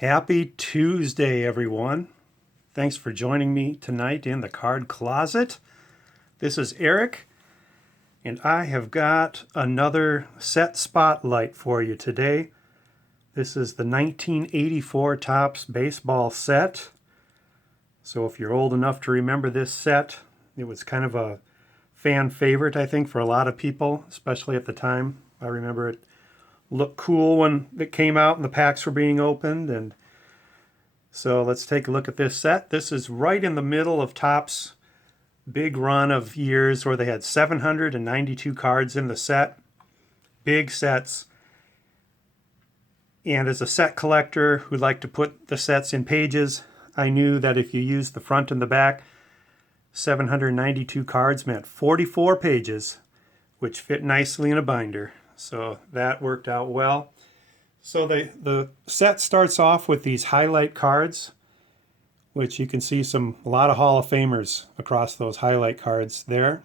Happy Tuesday, everyone. Thanks for joining me tonight in the card closet. This is Eric, and I have got another set spotlight for you today. This is the 1984 Topps baseball set. So if you're old enough to remember this set, it was kind of a fan favorite, I think, for a lot of people, especially at the time. I remember it looked cool when it came out and the packs were being opened. And so let's take a look at this set. This is right in the middle of Topps' big run of years where they had 792 cards in the set. Big sets. And as a set collector who liked to put the sets in pages, I knew that if you used the front and the back, 792 cards meant 44 pages, which fit nicely in a binder. So that worked out well. So the set starts off with these highlight cards, which you can see a lot of Hall of Famers across those highlight cards there.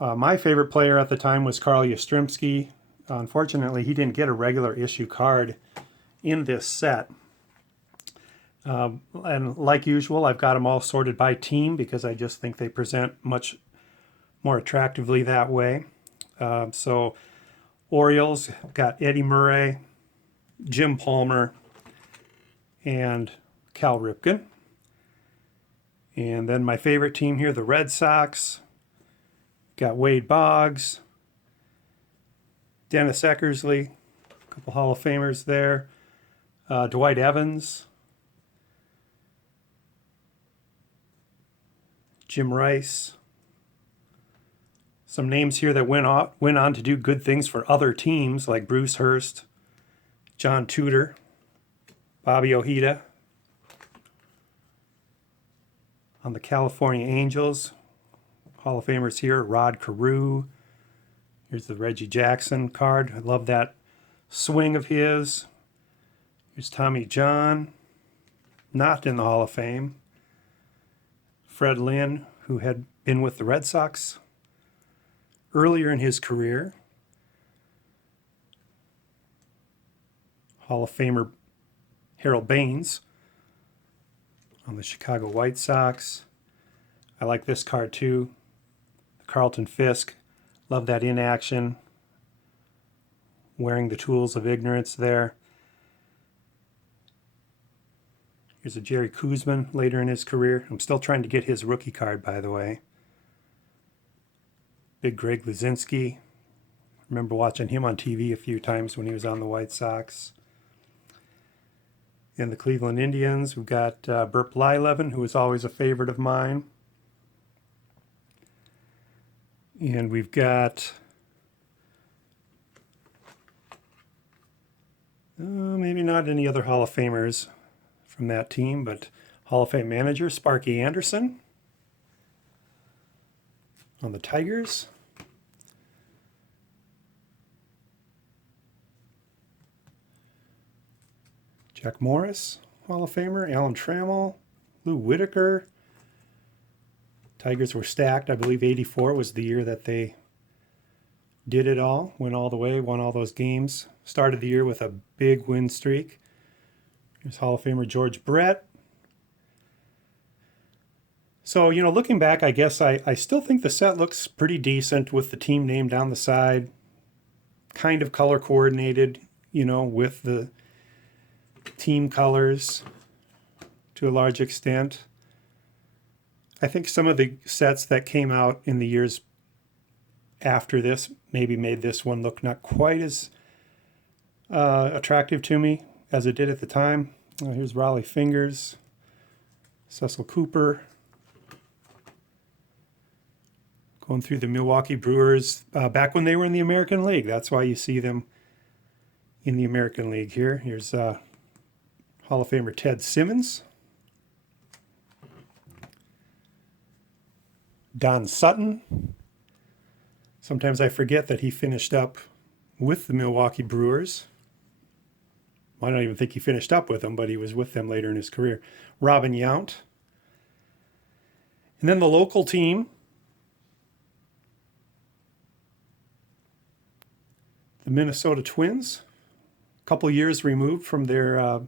My favorite player at the time was Carl Yastrzemski. Unfortunately, he didn't get a regular issue card in this set. And like usual, I've got them all sorted by team because I just think they present much more attractively that way. So Orioles got Eddie Murray, Jim Palmer, and Cal Ripken. And then my favorite team here, the Red Sox, got Wade Boggs, Dennis Eckersley, a couple Hall of Famers there, Dwight Evans, Jim Rice. Some names here that went on to do good things for other teams like Bruce Hurst, John Tudor, Bobby Ojeda. On the California Angels, Hall of Famers here, Rod Carew. Here's the Reggie Jackson card. I love that swing of his. Here's Tommy John, not in the Hall of Fame. Fred Lynn, who had been with the Red Sox earlier in his career. Hall of Famer Harold Baines on the Chicago White Sox. I like this card too. Carlton Fisk. Love that in action. Wearing the tools of ignorance there. Here's a Jerry Koosman later in his career. I'm still trying to get his rookie card, by the way. Big Greg Luzinski. Remember watching him on TV a few times when he was on the White Sox. In the Cleveland Indians, we've got Burt Blyleven, who was always a favorite of mine. And we've got maybe not any other Hall of Famers from that team, but Hall of Fame manager Sparky Anderson. On the Tigers, Jack Morris, Hall of Famer, Alan Trammell, Lou Whitaker. Tigers were stacked. I believe 84 was the year that they did it all, went all the way, won all those games. Started the year with a big win streak. Here's Hall of Famer George Brett. So, looking back, I guess I still think the set looks pretty decent with the team name down the side. Kind of color coordinated, with the team colors to a large extent. I think some of the sets that came out in the years after this maybe made this one look not quite as attractive to me as it did at the time. Here's Raleigh Fingers, Cecil Cooper. Going through the Milwaukee Brewers back when they were in the American League. That's why you see them in the American League here. Here's Hall of Famer Ted Simmons. Don Sutton. Sometimes I forget that he finished up with the Milwaukee Brewers. I don't even think he finished up with them, but he was with them later in his career. Robin Yount. And then the local team, the Minnesota Twins, couple years removed from their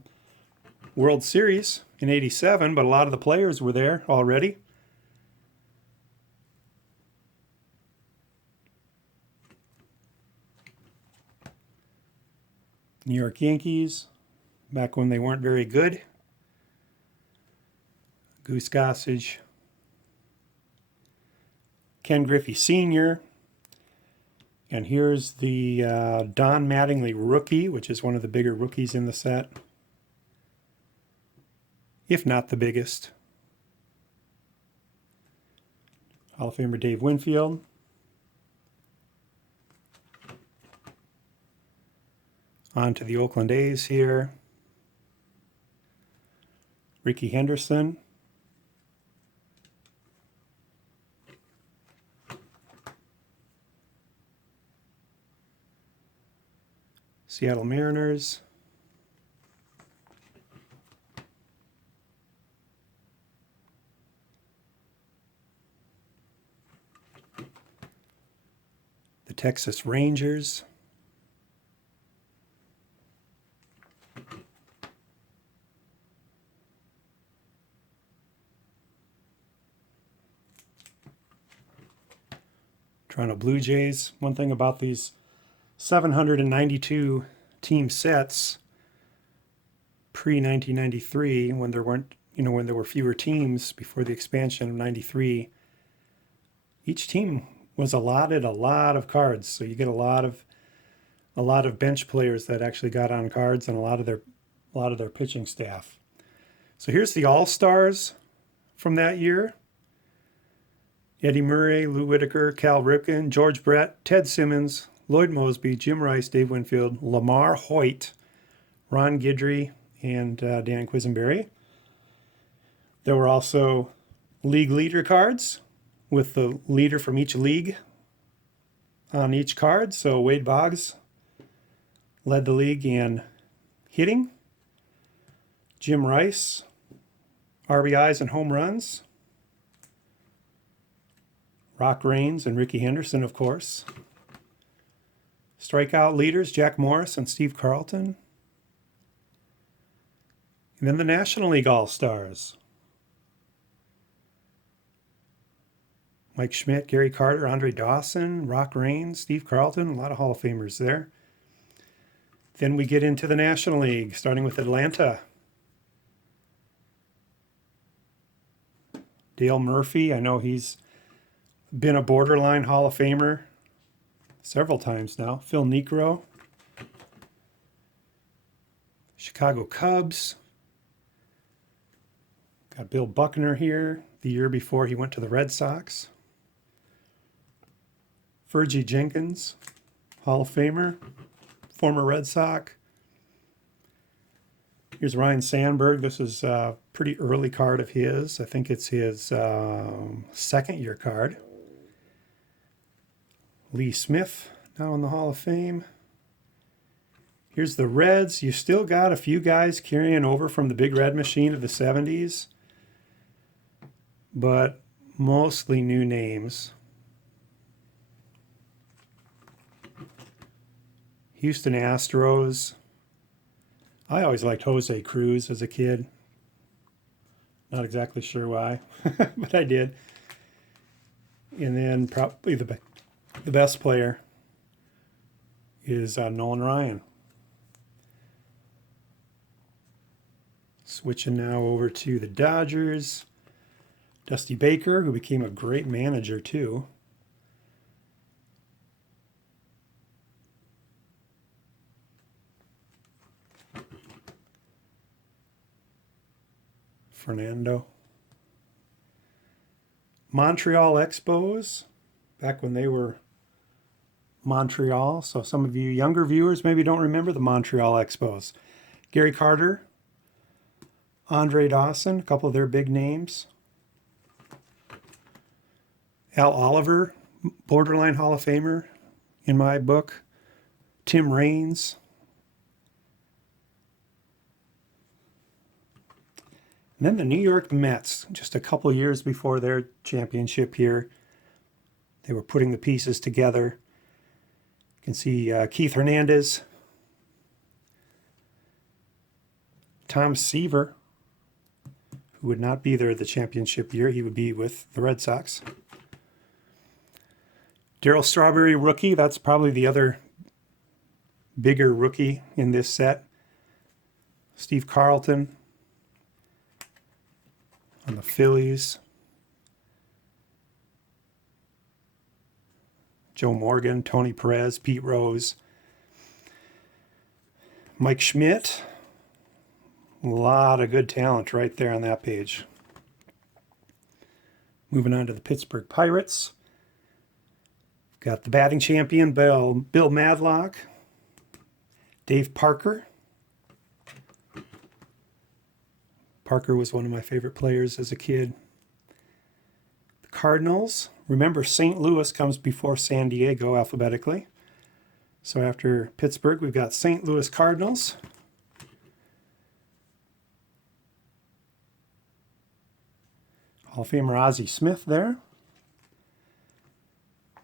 World Series in '87, but a lot of the players were there already. New York Yankees, back when they weren't very good. Goose Gossage. Ken Griffey Sr. And here's the Don Mattingly rookie, which is one of the bigger rookies in the set, if not the biggest. Hall of Famer Dave Winfield. On to the Oakland A's here. Rickey Henderson. Seattle Mariners. The Texas Rangers. Toronto Blue Jays. One thing about these 792 team sets pre-1993, when there weren't, when there were fewer teams before the expansion of '93, each team was allotted a lot of cards. So you get a lot of bench players that actually got on cards, and a lot of their pitching staff. So here's the All-Stars from that year. Eddie Murray, Lou Whitaker, Cal Ripken, George Brett, Ted Simmons, Lloyd Mosby, Jim Rice, Dave Winfield, Lamar Hoyt, Ron Guidry, and Dan Quisenberry. There were also league leader cards with the leader from each league on each card. So Wade Boggs led the league in hitting. Jim Rice, RBIs and home runs. Rock Raines and Rickey Henderson, of course. Strikeout leaders, Jack Morris and Steve Carlton. And then the National League All-Stars. Mike Schmidt, Gary Carter, Andre Dawson, Rock Raines, Steve Carlton, a lot of Hall of Famers there. Then we get into the National League, starting with Atlanta. Dale Murphy, I know he's been a borderline Hall of Famer several times now. Phil Niekro. Chicago Cubs. Got Bill Buckner here, the year before he went to the Red Sox. Fergie Jenkins, Hall of Famer, former Red Sox. Here's Ryan Sandberg. This is a pretty early card of his. I think it's his second year card. Lee Smith, now in the Hall of Fame. Here's the Reds. You still got a few guys carrying over from the Big Red Machine of the 70s, but mostly new names. Houston Astros. I always liked Jose Cruz as a kid. Not exactly sure why, but I did. And then probably the best player is Nolan Ryan. Switching now over to the Dodgers. Dusty Baker, who became a great manager too. Fernando. Montreal Expos, back when they were Montreal. So some of you younger viewers maybe don't remember the Montreal Expos. Gary Carter, Andre Dawson, a couple of their big names. Al Oliver, borderline Hall of Famer in my book. Tim Raines. And then the New York Mets, just a couple years before their championship here. They were putting the pieces together. You can see Keith Hernandez, Tom Seaver, who would not be there the championship year. He would be with the Red Sox. Darryl Strawberry rookie. That's probably the other bigger rookie in this set. Steve Carlton on the Phillies. Joe Morgan, Tony Perez, Pete Rose. Mike Schmidt. A lot of good talent right there on that page. Moving on to the Pittsburgh Pirates. Got the batting champion, Bill Madlock. Dave Parker. Parker was one of my favorite players as a kid. The Cardinals. Remember, St. Louis comes before San Diego alphabetically. So after Pittsburgh, we've got St. Louis Cardinals. Hall of Famer Ozzie Smith there.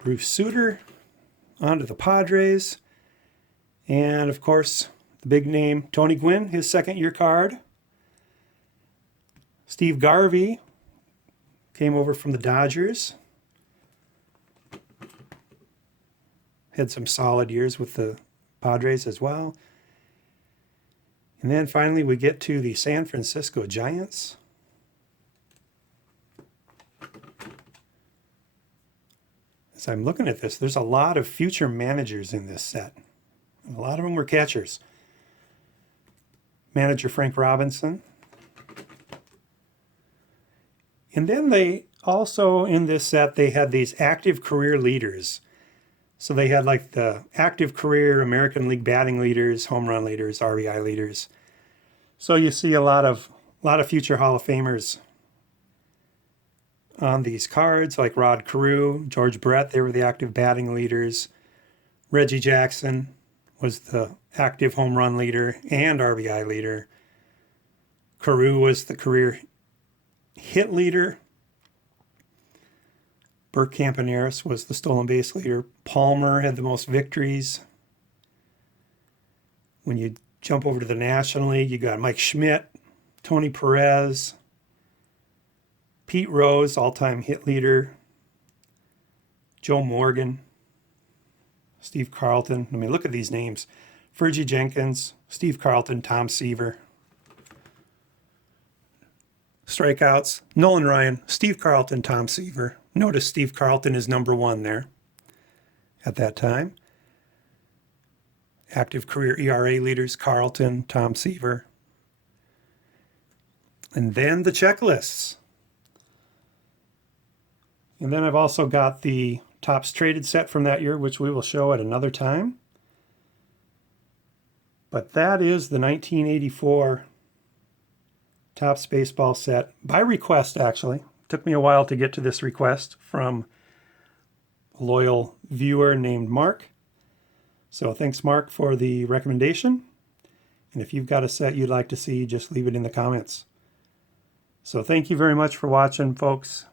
Bruce Sutter. On to the Padres. And, of course, the big name, Tony Gwynn, his second-year card. Steve Garvey came over from the Dodgers. Had some solid years with the Padres as well. And then finally we get to the San Francisco Giants. As I'm looking at this, there's a lot of future managers in this set. A lot of them were catchers. Manager Frank Robinson. And then they also, in this set, they had these active career leaders. So they had like the active career American League batting leaders, home run leaders, RBI leaders. So you see a lot of future Hall of Famers on these cards, like Rod Carew, George Brett. They were the active batting leaders. Reggie Jackson was the active home run leader and RBI leader. Carew was the career hit leader. Burt Campaneris was the stolen base leader. Palmer had the most victories. When you jump over to the National League, you got Mike Schmidt, Tony Perez, Pete Rose, all-time hit leader, Joe Morgan, Steve Carlton. I mean, look at these names. Fergie Jenkins, Steve Carlton, Tom Seaver. Strikeouts, Nolan Ryan, Steve Carlton, Tom Seaver. Notice Steve Carlton is number one there at that time. Active career ERA leaders, Carlton, Tom Seaver. And then the checklists. And then I've also got the Topps Traded set from that year, which we will show at another time. But that is the 1984 Topps Baseball set, by request actually. Took me a while to get to this request from a loyal viewer named Mark. So thanks, Mark, for the recommendation. And if you've got a set you'd like to see, just leave it in the comments. So thank you very much for watching, folks.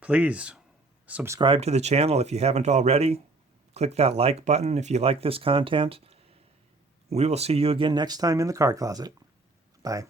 Please subscribe to the channel if you haven't already. Click that like button if you like this content. We will see you again next time in the Card Closet. Bye.